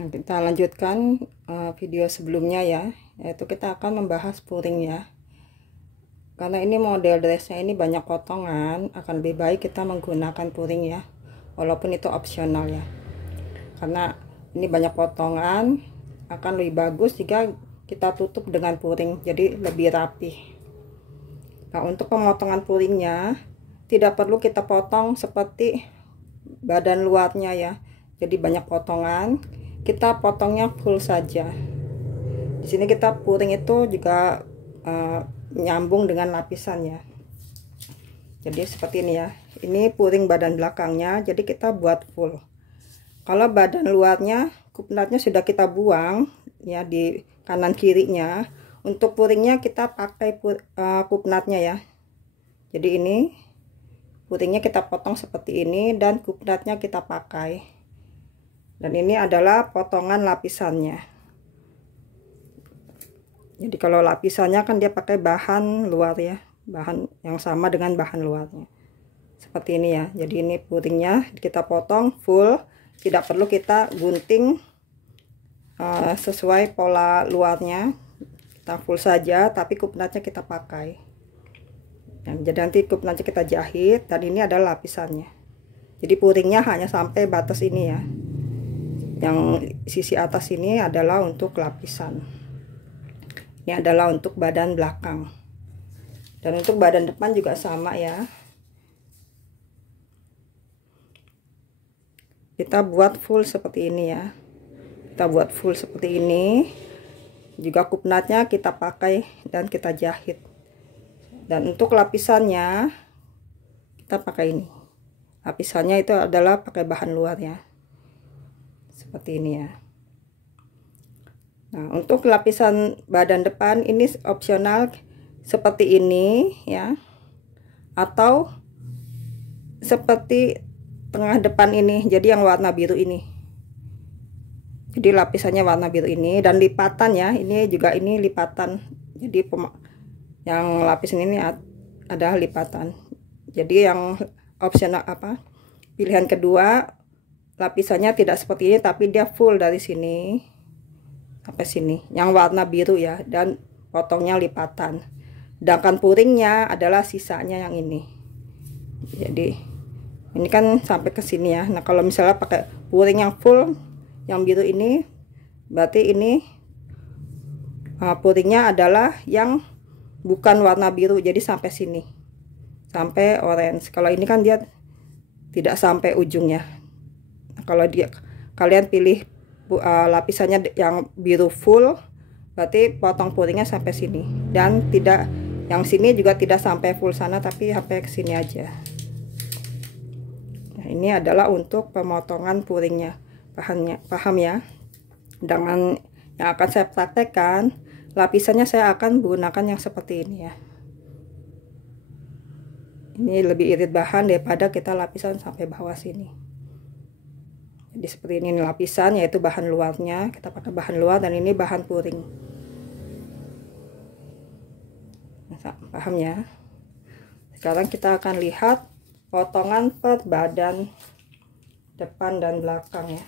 Nah, kita lanjutkan video sebelumnya ya, yaitu kita akan membahas puring ya. Karena ini model dressnya ini banyak potongan, akan lebih baik kita menggunakan puring ya, walaupun itu opsional ya. Karena ini banyak potongan, akan lebih bagus jika kita tutup dengan puring, jadi lebih rapi. Nah, untuk pemotongan puringnya tidak perlu kita potong seperti badan luarnya ya, jadi banyak potongan, kita potongnya full saja. Di sini kita puring itu juga nyambung dengan lapisannya, jadi seperti ini ya. Ini puring badan belakangnya, jadi kita buat full. Kalau badan luarnya, kupnatnya sudah kita buang ya, di kanan kirinya. Untuk puringnya kita pakai kupnatnya ya. Jadi ini puringnya kita potong seperti ini, dan kupnatnya kita pakai. Dan ini adalah potongan lapisannya. Jadi kalau lapisannya kan dia pakai bahan luar ya, bahan yang sama dengan bahan luarnya. Seperti ini ya. Jadi ini puringnya kita potong full, tidak perlu kita gunting sesuai pola luarnya. Kita full saja, tapi kupnatnya kita pakai. Jadi nanti kupnatnya kita jahit, dan ini adalah lapisannya. Jadi puringnya hanya sampai batas ini ya. Yang sisi atas ini adalah untuk lapisan. Ini adalah untuk badan belakang. Dan untuk badan depan juga sama ya. Kita buat full seperti ini ya. Kita buat full seperti ini. Juga kupnatnya kita pakai dan kita jahit. Dan untuk lapisannya kita pakai ini. Lapisannya itu adalah pakai bahan luar ya. Seperti ini ya. Nah, untuk lapisan badan depan ini opsional seperti ini ya, atau seperti tengah depan ini, jadi yang warna biru ini. Jadi lapisannya warna biru ini, dan lipatan ya, ini juga ini lipatan. Jadi yang lapisan ini adalah lipatan. Jadi yang opsional pilihan kedua, lapisannya tidak seperti ini, tapi dia full dari sini sampai sini, yang warna biru ya, dan potongnya lipatan. Sedangkan puringnya adalah sisanya yang ini. Jadi ini kan sampai ke sini ya. Nah, kalau misalnya pakai puring yang full yang biru ini, berarti ini puringnya adalah yang bukan warna biru, jadi sampai sini, sampai orange. Kalau ini kan dia tidak sampai ujungnya. Nah, kalau kalian pilih lapisannya yang biru full, berarti potong puringnya sampai sini, dan tidak, yang sini juga tidak sampai full sana, tapi sampai ke sini aja. Nah, ini adalah untuk pemotongan puringnya, paham ya? Dengan yang akan saya praktekkan, lapisannya saya akan menggunakan yang seperti ini ya. Ini lebih irit bahan daripada kita lapisan sampai bawah sini. Jadi seperti ini lapisan, yaitu bahan luarnya, kita pakai bahan luar, dan ini bahan puring. Paham ya? Sekarang kita akan lihat potongan per badan depan dan belakang ya.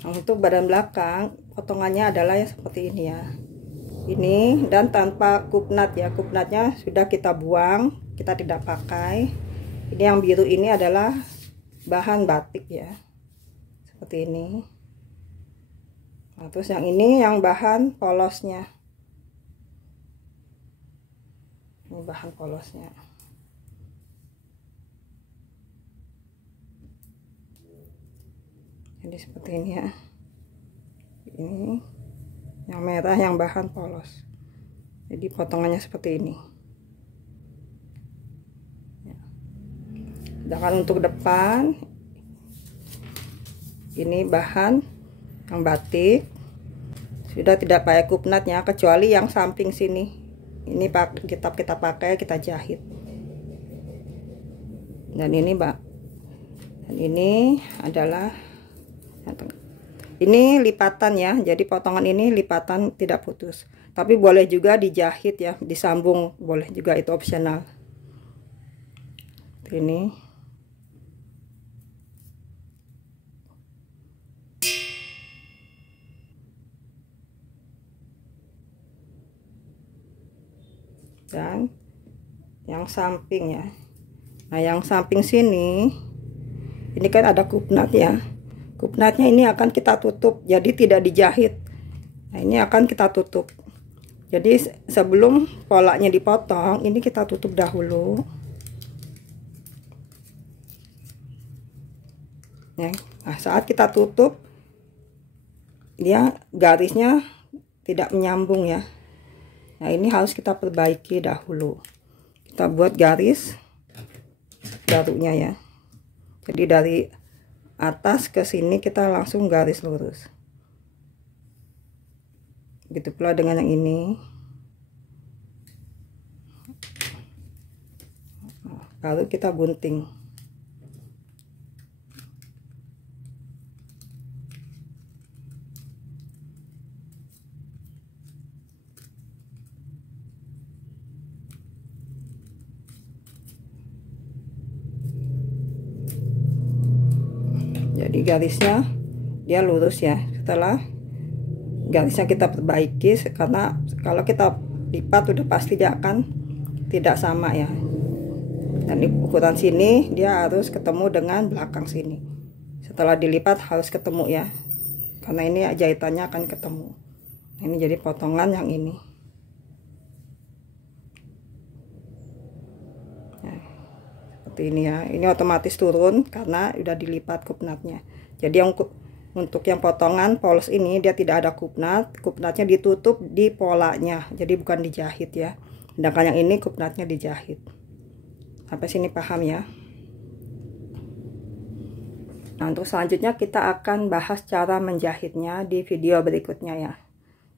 Nah, untuk badan belakang potongannya adalah yang seperti ini ya. Ini, dan tanpa kupnat ya. Kupnatnya sudah kita buang, kita tidak pakai. Ini yang biru ini adalah bahan batik ya, seperti ini. Nah, terus yang ini yang bahan polosnya. Ini bahan polosnya. Jadi seperti ini ya. Ini yang merah yang bahan polos. Jadi potongannya seperti ini. Sedangkan untuk depan ini bahan yang batik, sudah tidak pakai kupnatnya, kecuali yang samping sini. Ini kita pakai, kita jahit. Dan ini dan ini adalah, ini lipatan ya. Jadi potongan ini lipatan, tidak putus. Tapi boleh juga dijahit ya, disambung boleh juga, itu opsional. Ini dan yang samping ya. Nah, yang samping sini ini kan ada kupnat ya. Kupnatnya ini akan kita tutup, jadi tidak dijahit. Nah, ini akan kita tutup. Jadi sebelum polanya dipotong, ini kita tutup dahulu. Ya. Nah, saat kita tutup, dia garisnya tidak menyambung ya. Nah, ini harus kita perbaiki dahulu. Kita buat garis barunya ya. Jadi dari atas ke sini kita langsung garis lurus. Begitu pula dengan yang ini. Lalu kita gunting. Jadi garisnya dia lurus ya. Setelah garisnya kita perbaiki, karena kalau kita lipat udah pasti dia akan tidak sama ya. Dan ukuran sini dia harus ketemu dengan belakang sini. Setelah dilipat harus ketemu ya, karena ini jahitannya akan ketemu. Ini jadi potongan yang ini. Nah, seperti ini ya. Ini otomatis turun karena udah dilipat kupnatnya. Jadi yang untuk yang potongan polos ini dia tidak ada kupnat. Kupnatnya ditutup di polanya, jadi bukan dijahit ya. Sedangkan yang ini kupnatnya dijahit. Sampai sini paham ya. Nah, untuk selanjutnya kita akan bahas cara menjahitnya di video berikutnya ya.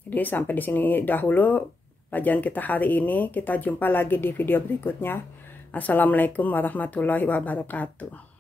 Jadi sampai di sini dahulu pelajaran kita hari ini. Kita jumpa lagi di video berikutnya. Assalamualaikum warahmatullahi wabarakatuh.